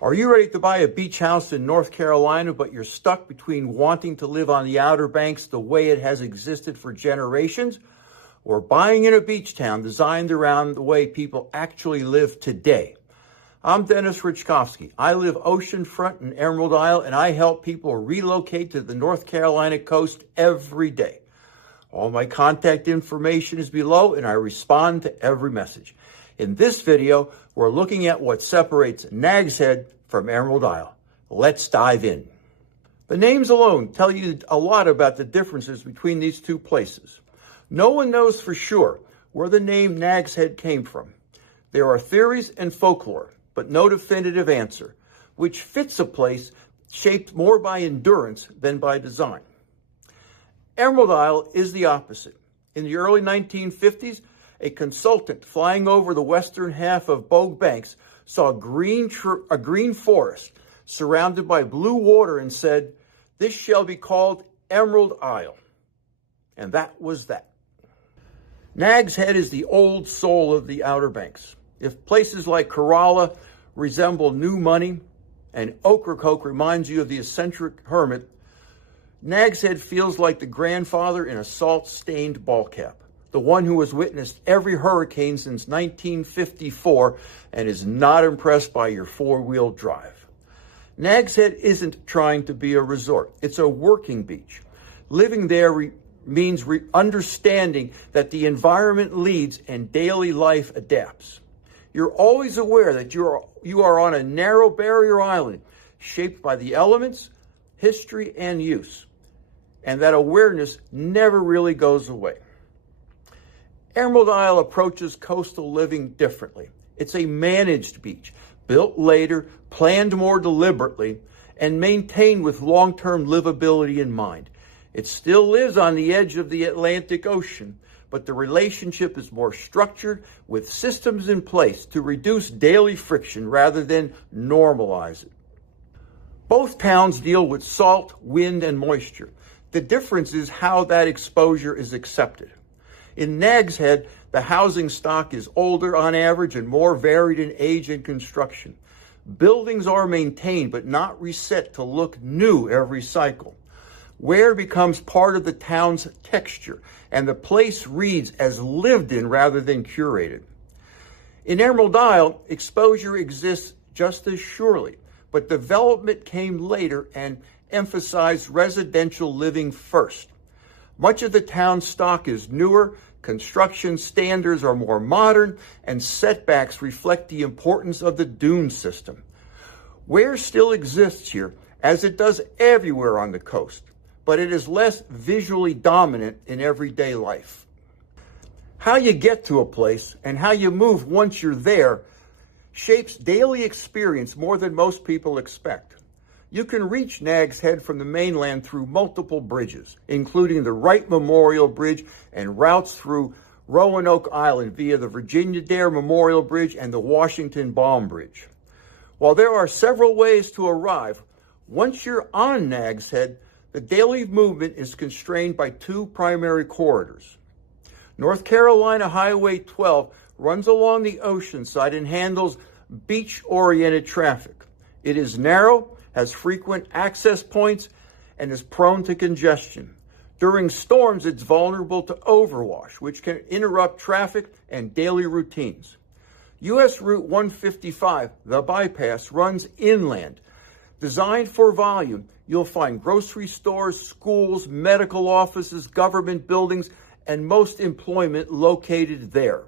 Are you ready to buy a beach house in North Carolina, but you're stuck between wanting to live on the Outer Banks the way it has existed for generations, or buying in a beach town designed around the way people actually live today? I'm Dennis Richkovsky. I live oceanfront in Emerald Isle, and I help people relocate to the North Carolina coast every day. All my contact information is below, and I respond to every message. In this video, we're looking at what separates Nags Head from Emerald Isle. Let's dive in. The names alone tell you a lot about the differences between these two places. No one knows for sure where the name Nags Head came from. There are theories and folklore, but no definitive answer, which fits a place shaped more by endurance than by design. Emerald Isle is the opposite. In the early 1950s, a consultant flying over the western half of Bogue Banks saw a green forest surrounded by blue water and said, "This shall be called Emerald Isle." And that was that. Nags Head is the old soul of the Outer Banks. If places like Corolla resemble new money and Ocracoke reminds you of the eccentric hermit, Nags Head feels like the grandfather in a salt-stained ball cap, the one who has witnessed every hurricane since 1954 and is not impressed by your four-wheel drive. Nags Head isn't trying to be a resort. It's a working beach. Living there means understanding that the environment leads and daily life adapts. You're always aware that you are on a narrow barrier island shaped by the elements, history, and use, and that awareness never really goes away. Emerald Isle approaches coastal living differently. It's a managed beach, built later, planned more deliberately, and maintained with long-term livability in mind. It still lives on the edge of the Atlantic Ocean, but the relationship is more structured with systems in place to reduce daily friction rather than normalize it. Both towns deal with salt, wind, and moisture. The difference is how that exposure is accepted. In Nags Head, the housing stock is older on average and more varied in age and construction. Buildings are maintained but not reset to look new every cycle. Wear becomes part of the town's texture, and the place reads as lived in rather than curated. In Emerald Isle, exposure exists just as surely, but development came later and emphasized residential living first. Much of the town's stock is newer, construction standards are more modern, and setbacks reflect the importance of the dune system. Wear still exists here, as it does everywhere on the coast, but it is less visually dominant in everyday life. How you get to a place and how you move once you're there shapes daily experience more than most people expect. You can reach Nags Head from the mainland through multiple bridges, including the Wright Memorial Bridge and routes through Roanoke Island via the Virginia Dare Memorial Bridge and the Washington Baum Bridge. While there are several ways to arrive, once you're on Nags Head, the daily movement is constrained by two primary corridors. North Carolina Highway 12 runs along the ocean side and handles beach-oriented traffic. It is narrow, has frequent access points, and is prone to congestion. During storms, it's vulnerable to overwash, which can interrupt traffic and daily routines. U.S. Route 155, the bypass, runs inland. Designed for volume, you'll find grocery stores, schools, medical offices, government buildings, and most employment located there.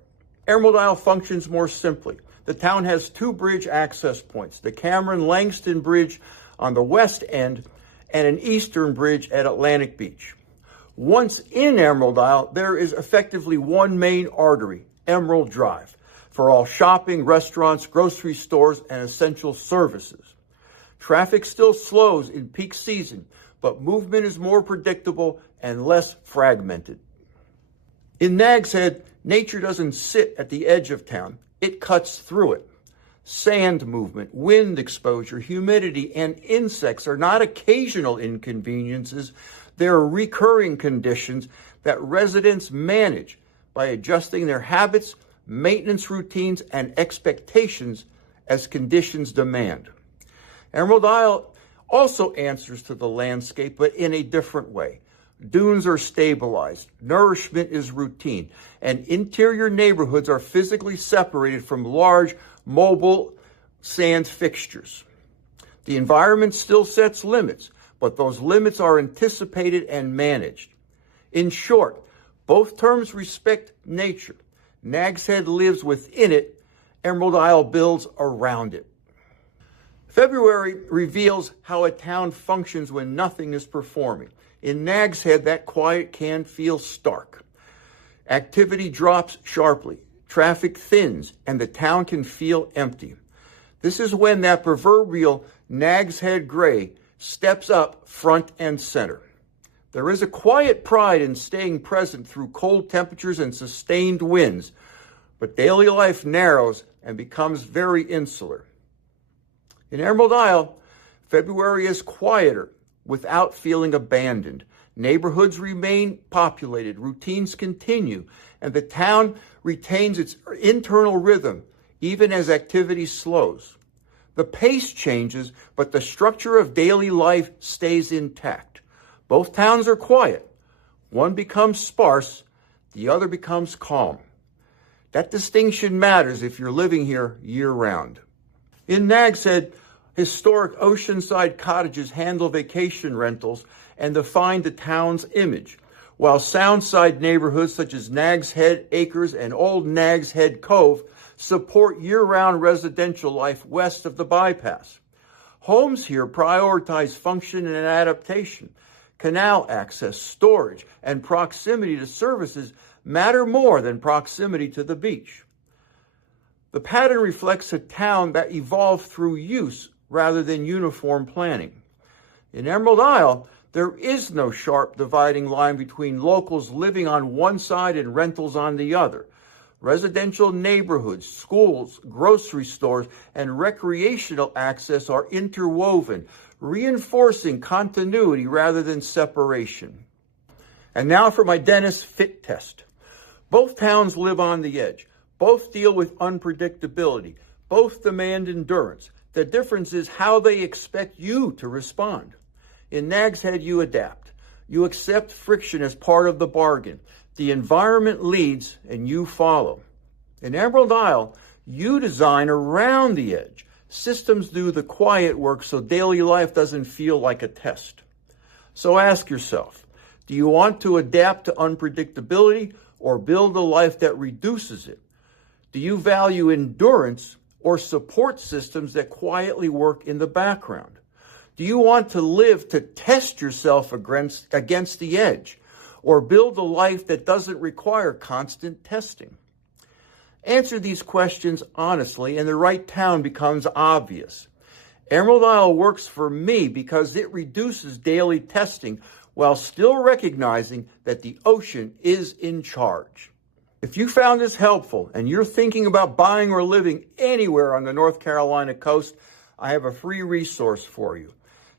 Emerald Isle functions more simply. The town has two bridge access points, the Cameron-Langston Bridge on the west end and an eastern bridge at Atlantic Beach. Once in Emerald Isle, there is effectively one main artery, Emerald Drive, for all shopping, restaurants, grocery stores, and essential services. Traffic still slows in peak season, but movement is more predictable and less fragmented. In Nags Head, nature doesn't sit at the edge of town, it cuts through it. Sand movement, wind exposure, humidity, and insects are not occasional inconveniences. They're recurring conditions that residents manage by adjusting their habits, maintenance routines, and expectations as conditions demand. Emerald Isle also answers to the landscape, but in a different way. Dunes are stabilized, nourishment is routine, and interior neighborhoods are physically separated from large, mobile sand fixtures. The environment still sets limits, but those limits are anticipated and managed. In short, both terms respect nature. Nag's Head lives within it, Emerald Isle builds around it. February reveals how a town functions when nothing is performing. In Nag's Head, that quiet can feel stark. Activity drops sharply, traffic thins, and the town can feel empty. This is when that proverbial Nag's Head gray steps up front and center. There is a quiet pride in staying present through cold temperatures and sustained winds, but daily life narrows and becomes very insular. In Emerald Isle, February is quieter without feeling abandoned. Neighborhoods remain populated, routines continue, and the town retains its internal rhythm even as activity slows. The pace changes, but the structure of daily life stays intact. Both towns are quiet. One becomes sparse, the other becomes calm. That distinction matters if you're living here year-round. In Nag's Head, historic oceanside cottages handle vacation rentals and define the town's image, while soundside neighborhoods such as Nag's Head Acres and Old Nag's Head Cove support year-round residential life west of the bypass. Homes here prioritize function and adaptation. Canal access, storage, and proximity to services matter more than proximity to the beach. The pattern reflects a town that evolved through use rather than uniform planning. In Emerald Isle, there is no sharp dividing line between locals living on one side and rentals on the other. Residential neighborhoods, schools, grocery stores, and recreational access are interwoven, reinforcing continuity rather than separation. And now for my dentist fit test. Both towns live on the edge. Both deal with unpredictability. Both demand endurance. The difference is how they expect you to respond. In Nag's Head, you adapt. You accept friction as part of the bargain. The environment leads and you follow. In Emerald Isle, you design around the edge. Systems do the quiet work so daily life doesn't feel like a test. So ask yourself, do you want to adapt to unpredictability or build a life that reduces it? Do you value endurance or support systems that quietly work in the background? Do you want to live to test yourself against the edge or build a life that doesn't require constant testing? Answer these questions honestly and the right town becomes obvious. Emerald Isle works for me because it reduces daily testing while still recognizing that the ocean is in charge. If you found this helpful and you're thinking about buying or living anywhere on the North Carolina coast, I have a free resource for you.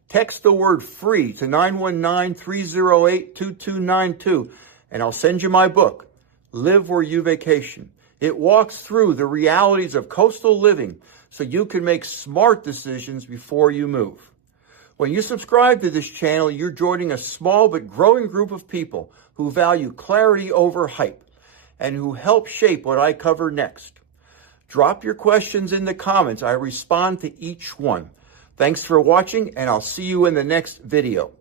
Text the word FREE to 919-308-2292 and I'll send you my book, Live Where You Vacation. It walks through the realities of coastal living so you can make smart decisions before you move. When you subscribe to this channel, you're joining a small but growing group of people who value clarity over hype and who help shape what I cover next. Drop your questions in the comments. I respond to each one. Thanks for watching, and I'll see you in the next video.